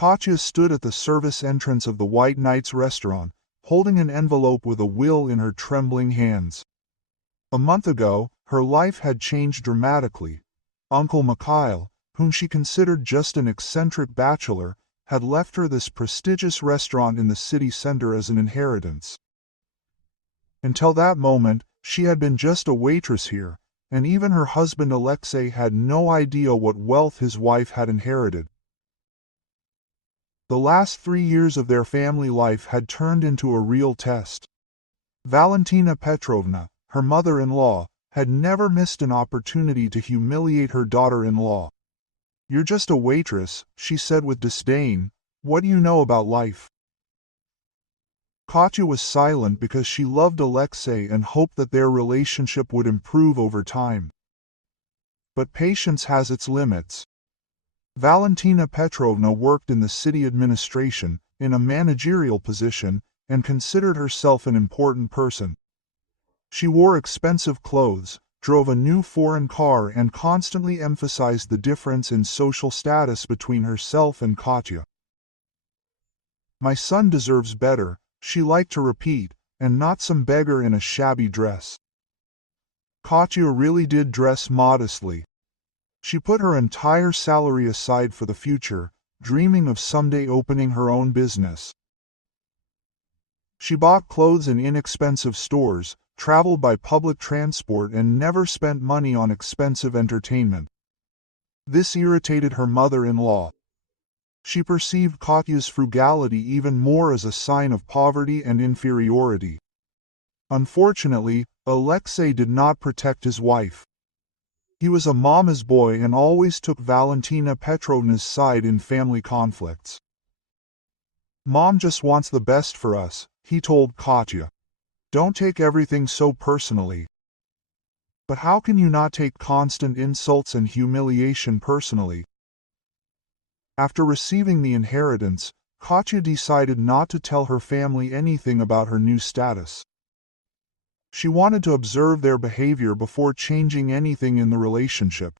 Katya stood at the service entrance of the White Knight's restaurant, holding an envelope with a will in her trembling hands. A month ago, her life had changed dramatically. Uncle Mikhail, whom she considered just an eccentric bachelor, had left her this prestigious restaurant in the city center as an inheritance. Until that moment, she had been just a waitress here, and even her husband Alexei had no idea what wealth his wife had inherited. The last 3 years of their family life had turned into a real test. Valentina Petrovna, her mother-in-law, had never missed an opportunity to humiliate her daughter-in-law. "You're just a waitress," she said with disdain. "What do you know about life?" Katya was silent because she loved Alexei and hoped that their relationship would improve over time. But patience has its limits. Valentina Petrovna worked in the city administration, in a managerial position, and considered herself an important person. She wore expensive clothes, drove a new foreign car, and constantly emphasized the difference in social status between herself and Katya. "My son deserves better," she liked to repeat, "and not some beggar in a shabby dress." Katya really did dress modestly. She put her entire salary aside for the future, dreaming of someday opening her own business. She bought clothes in inexpensive stores, traveled by public transport, and never spent money on expensive entertainment. This irritated her mother-in-law. She perceived Katya's frugality even more as a sign of poverty and inferiority. Unfortunately, Alexei did not protect his wife. He was a mama's boy and always took Valentina Petrovna's side in family conflicts. "Mom just wants the best for us," he told Katya. "Don't take everything so personally." But how can you not take constant insults and humiliation personally? After receiving the inheritance, Katya decided not to tell her family anything about her new status. She wanted to observe their behavior before changing anything in the relationship.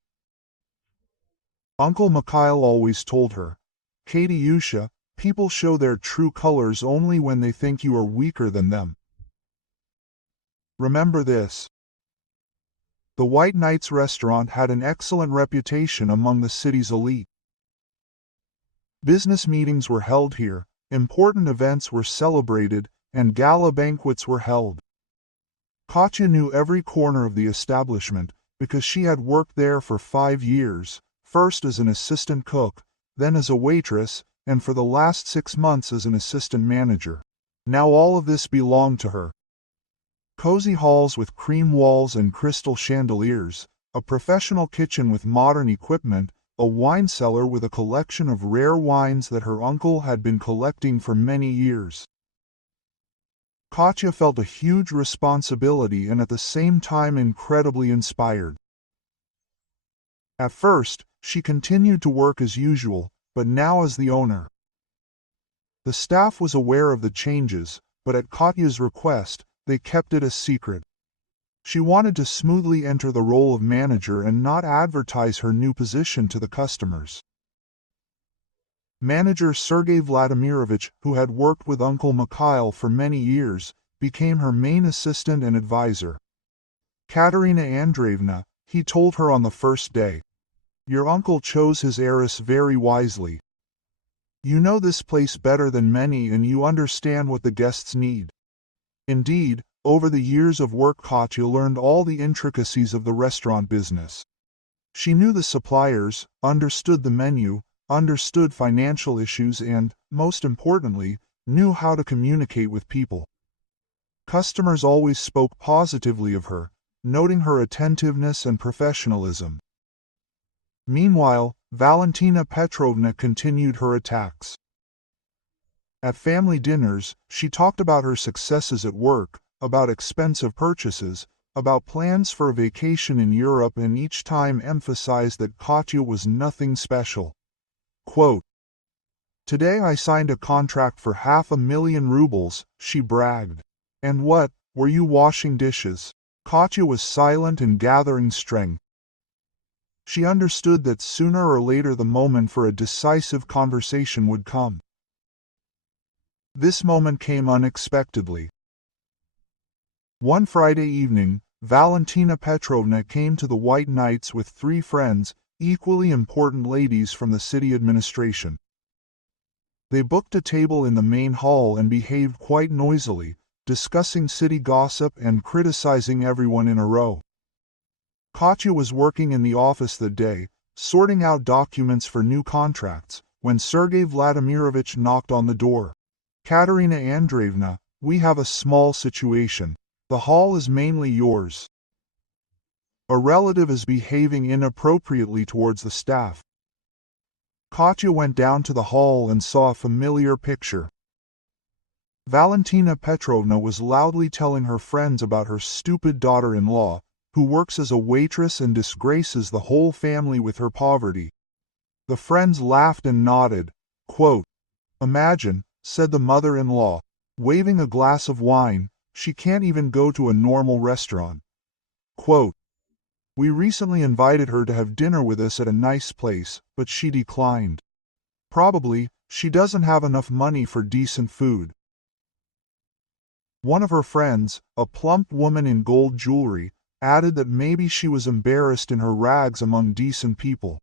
Uncle Mikhail always told her, "Katyusha, people show their true colors only when they think you are weaker than them. Remember this." The White Knight's restaurant had an excellent reputation among the city's elite. Business meetings were held here, important events were celebrated, and gala banquets were held. Katya knew every corner of the establishment, because she had worked there for 5 years, first as an assistant cook, then as a waitress, and for the last 6 months as an assistant manager. Now all of this belonged to her. Cozy halls with cream walls and crystal chandeliers, a professional kitchen with modern equipment, a wine cellar with a collection of rare wines that her uncle had been collecting for many years. Katya felt a huge responsibility and at the same time incredibly inspired. At first, she continued to work as usual, but now as the owner. The staff was aware of the changes, but at Katya's request, they kept it a secret. She wanted to smoothly enter the role of manager and not advertise her new position to the customers. Manager Sergei Vladimirovich, who had worked with Uncle Mikhail for many years, became her main assistant and advisor. "Katerina Andreevna," he told her on the first day, "your uncle chose his heiress very wisely. You know this place better than many and you understand what the guests need." Indeed, over the years of work Katya learned all the intricacies of the restaurant business. She knew the suppliers, understood the menu, understood financial issues and, most importantly, knew how to communicate with people. Customers always spoke positively of her, noting her attentiveness and professionalism. Meanwhile, Valentina Petrovna continued her attacks. At family dinners, she talked about her successes at work, about expensive purchases, about plans for a vacation in Europe, and each time emphasized that Katya was nothing special. Quote, "Today I signed a contract for 500,000 rubles, she bragged. "And what, were you washing dishes?" Katya was silent and gathering strength. She understood that sooner or later the moment for a decisive conversation would come. This moment came unexpectedly. One Friday evening, Valentina Petrovna came to the White Knights with 3 friends, equally important ladies from the city administration. They booked a table in the main hall and behaved quite noisily, discussing city gossip and criticizing everyone in a row. Katya was working in the office that day, sorting out documents for new contracts, when Sergei Vladimirovich knocked on the door. "Katerina Andreevna, we have a small situation. The hall is mainly yours. A relative is behaving inappropriately towards the staff." Katya went down to the hall and saw a familiar picture. Valentina Petrovna was loudly telling her friends about her stupid daughter-in-law, who works as a waitress and disgraces the whole family with her poverty. The friends laughed and nodded. Quote, "Imagine," said the mother-in-law, waving a glass of wine, "she can't even go to a normal restaurant." Quote, "We recently invited her to have dinner with us at a nice place, but she declined. Probably, she doesn't have enough money for decent food." One of her friends, a plump woman in gold jewelry, added that maybe she was embarrassed in her rags among decent people.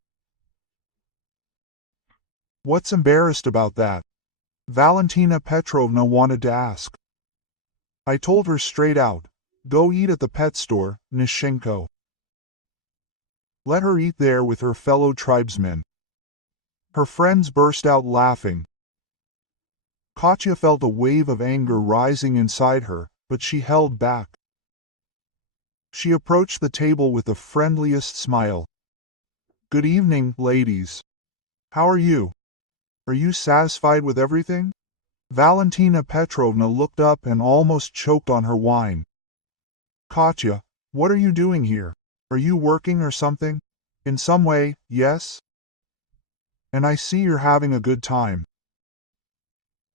"What's embarrassed about that?" Valentina Petrovna wanted to ask. "I told her straight out, go eat at the pet store, nищенка. Let her eat there with her fellow tribesmen." Her friends burst out laughing. Katya felt a wave of anger rising inside her, but she held back. She approached the table with the friendliest smile. "Good evening, ladies. How are you? Are you satisfied with everything?" Valentina Petrovna looked up and almost choked on her wine. "Katya, what are you doing here? Are you working or something?" "In some way, yes. And I see you're having a good time.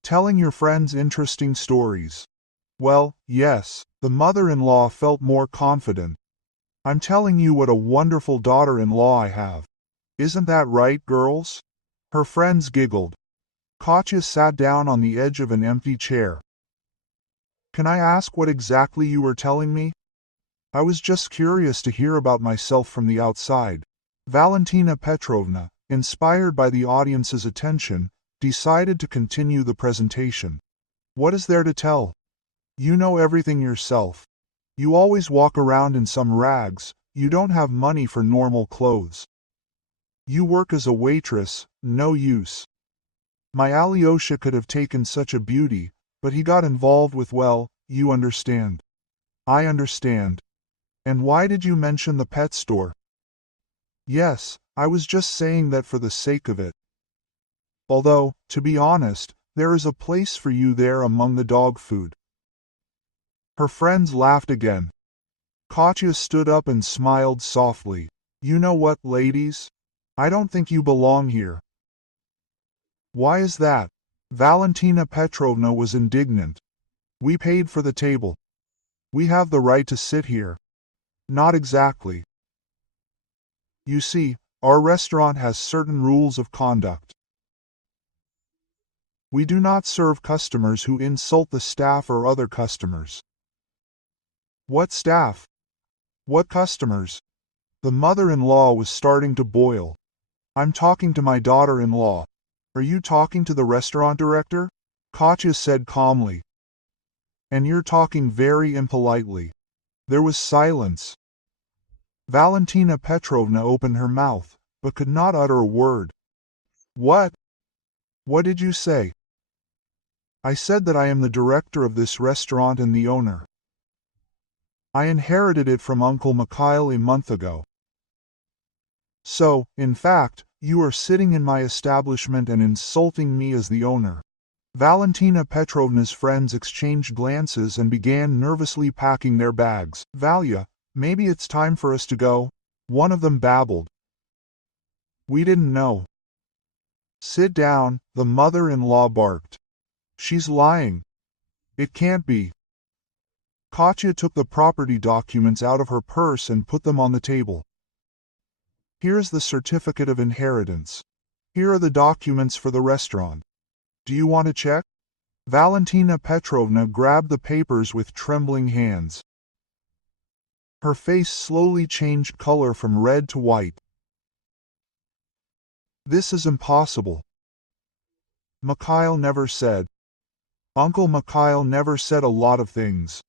Telling your friends interesting stories." "Well, yes." The mother-in-law felt more confident. "I'm telling you what a wonderful daughter-in-law I have. Isn't that right, girls?" Her friends giggled. Katya sat down on the edge of an empty chair. "Can I ask what exactly you were telling me?" "I was just curious to hear about myself from the outside." Valentina Petrovna, inspired by the audience's attention, decided to continue the presentation. "What is there to tell? You know everything yourself. You always walk around in some rags, you don't have money for normal clothes. You work as a waitress, no use. My Alyosha could have taken such a beauty, but he got involved with, well, you understand." "I understand. And why did you mention the pet store?" "Yes, I was just saying that for the sake of it. Although, to be honest, there is a place for you there among the dog food." Her friends laughed again. Katya stood up and smiled softly. "You know what, ladies? I don't think you belong here." "Why is that?" Valentina Petrovna was indignant. "We paid for the table. We have the right to sit here." "Not exactly. You see, our restaurant has certain rules of conduct. We do not serve customers who insult the staff or other customers." "What staff? What customers?" The mother-in-law was starting to boil. "I'm talking to my daughter-in-law. Are you talking to the restaurant director?" Katya said calmly. "And you're talking very impolitely." There was silence. Valentina Petrovna opened her mouth, but could not utter a word. "What? What did you say?" "I said that I am the director of this restaurant and the owner. I inherited it from Uncle Mikhail a month ago. So, in fact, you are sitting in my establishment and insulting me as the owner." Valentina Petrovna's friends exchanged glances and began nervously packing their bags. "Valya, maybe it's time for us to go," one of them babbled. "We didn't know." "Sit down," the mother-in-law barked. "She's lying. It can't be." Katya took the property documents out of her purse and put them on the table. Here's the certificate of inheritance. Here are the documents for the restaurant. Do you want to check? Valentina Petrovna grabbed the papers with trembling hands. Her face slowly changed color from red to white. This is impossible. Mikhail never said. Uncle Mikhail never said a lot of things.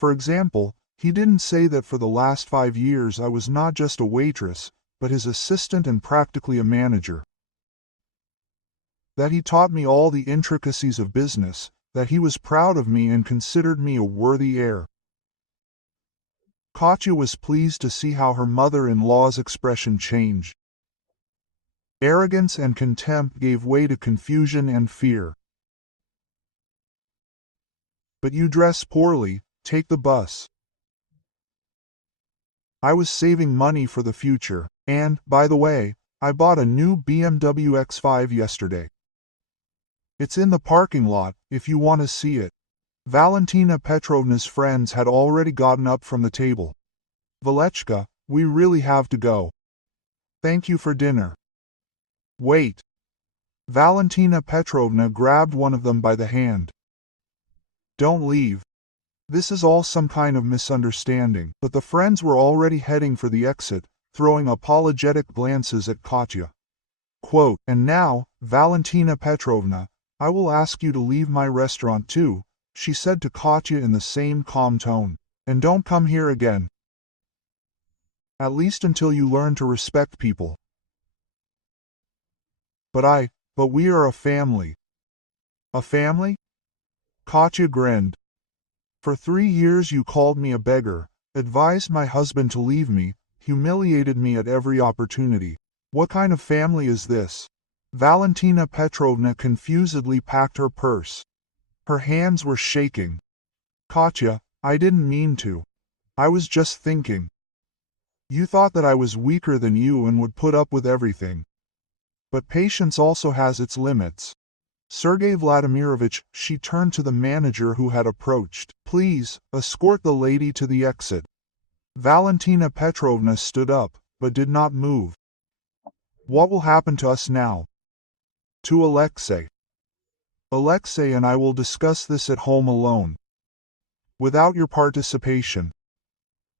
For example, he didn't say that for the last 5 years I was not just a waitress, but his assistant and practically a manager. That he taught me all the intricacies of business, that he was proud of me and considered me a worthy heir. Katya was pleased to see how her mother-in-law's expression changed. Arrogance and contempt gave way to confusion and fear. But you dress poorly, take the bus. I was saving money for the future, and, by the way, I bought a new BMW X5 yesterday. It's in the parking lot, if you want to see it. Valentina Petrovna's friends had already gotten up from the table. Valechka, we really have to go. Thank you for dinner. Wait. Valentina Petrovna grabbed one of them by the hand. Don't leave. This is all some kind of misunderstanding, but the friends were already heading for the exit, throwing apologetic glances at Katya. Quote, and now, Valentina Petrovna, I will ask you to leave my restaurant too, she said to Katya in the same calm tone, and don't come here again. At least until you learn to respect people. But we are a family. A family? Katya grinned. For 3 years you called me a beggar, advised my husband to leave me, humiliated me at every opportunity. What kind of family is this? Valentina Petrovna confusedly packed her purse. Her hands were shaking. Katya, I didn't mean to. I was just thinking. You thought that I was weaker than you and would put up with everything. But patience also has its limits. Sergei Vladimirovich, she turned to the manager who had approached. Please, escort the lady to the exit. Valentina Petrovna stood up, but did not move. What will happen to us now? To Alexei. Alexei and I will discuss this at home alone. Without your participation.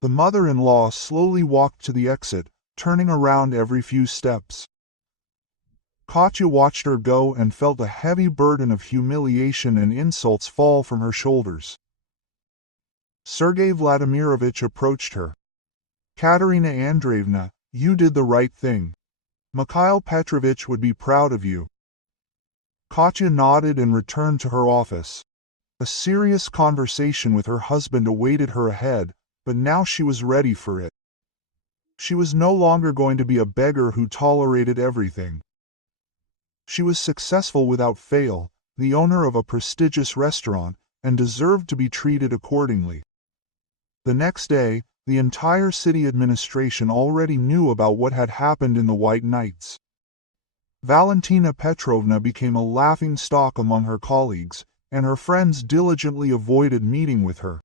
The mother-in-law slowly walked to the exit, turning around every few steps. Katya watched her go and felt a heavy burden of humiliation and insults fall from her shoulders. Sergei Vladimirovich approached her. Katerina Andreevna, you did the right thing. Mikhail Petrovich would be proud of you. Katya nodded and returned to her office. A serious conversation with her husband awaited her ahead, but now she was ready for it. She was no longer going to be a beggar who tolerated everything. She was successful without fail, the owner of a prestigious restaurant, and deserved to be treated accordingly. The next day, the entire city administration already knew about what had happened in the White Nights. Valentina Petrovna became a laughingstock among her colleagues, and her friends diligently avoided meeting with her.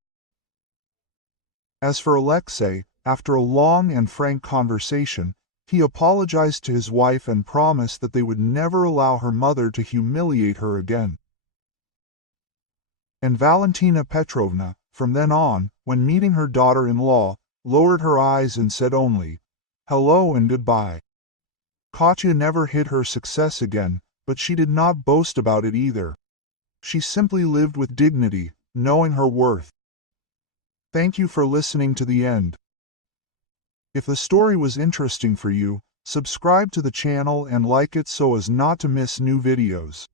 As for Alexei, after a long and frank conversation, he apologized to his wife and promised that they would never allow her mother to humiliate her again. And Valentina Petrovna, from then on, when meeting her daughter-in-law, lowered her eyes and said only, "Hello and goodbye." Katya never hid her success again, but she did not boast about it either. She simply lived with dignity, knowing her worth. Thank you for listening to the end. If the story was interesting for you, subscribe to the channel and like it so as not to miss new videos.